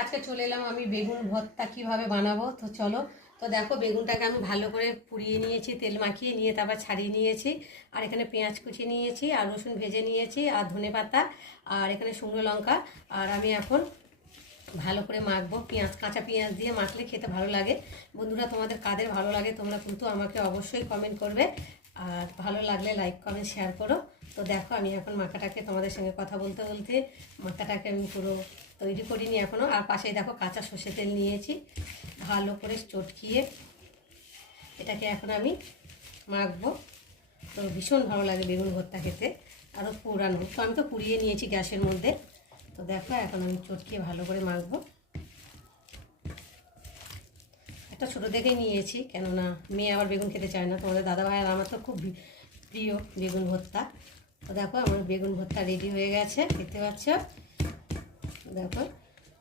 আজকে চলে এলাম আমি বেগুন ভর্তা কিভাবে বানাবো। তো চলো। তো দেখো, বেগুনটাকে আমি ভালো করে পুড়িয়ে নিয়েছি, তেল মাখিয়ে নিয়ে তারপর ছাড়িয়ে নিয়েছি। আর এখানে পেঁয়াজ কুচি নিয়েছি, আর রসুন ভেজে নিয়েছি, আর ধনেপাতা, আর এখানে শুকনো লঙ্কা। আর আমি এখন ভালো করে মাখবো। কাঁচা পেঁয়াজ দিয়ে মাখলে খেতে ভালো লাগে। বন্ধুরা, তোমাদের কাদের ভালো লাগে তোমরা কিন্তু আমাকে অবশ্যই কমেন্ট করবে। আর ভালো লাগলে লাইক কমেন্ট শেয়ার করো। তো দেখো, আমি এখন মাখাটাকে তোমাদের সঙ্গে কথা বলতে বলতে মাখাটাকে আমি পুরো তৈরি করিনি এখনও। আর পাশেই দেখো কাঁচা সর্ষে তেল নিয়েছি, ভালো করে চটকিয়ে এটাকে এখন আমি মাখবো। তো ভীষণ ভালো লাগে বেগুন ভর্তা খেতে, আরও পুরানো। তো আমি তো পুড়িয়ে নিয়েছি গ্যাসের মধ্যে। তো দেখো, এখন আমি চটকিয়ে ভালো করে মাখবো। একটা ছোটো দেখেই নিয়েছি, কেননা মেয়ে আবার বেগুন খেতে চায় না। তোমাদের দাদাভাই আর আমার তো খুব প্রিয় বেগুন ভর্তা। তো দেখো, আমার বেগুন ভর্তা রেডি হয়ে গেছে, দেখতে পাচ্ছ। দেখো।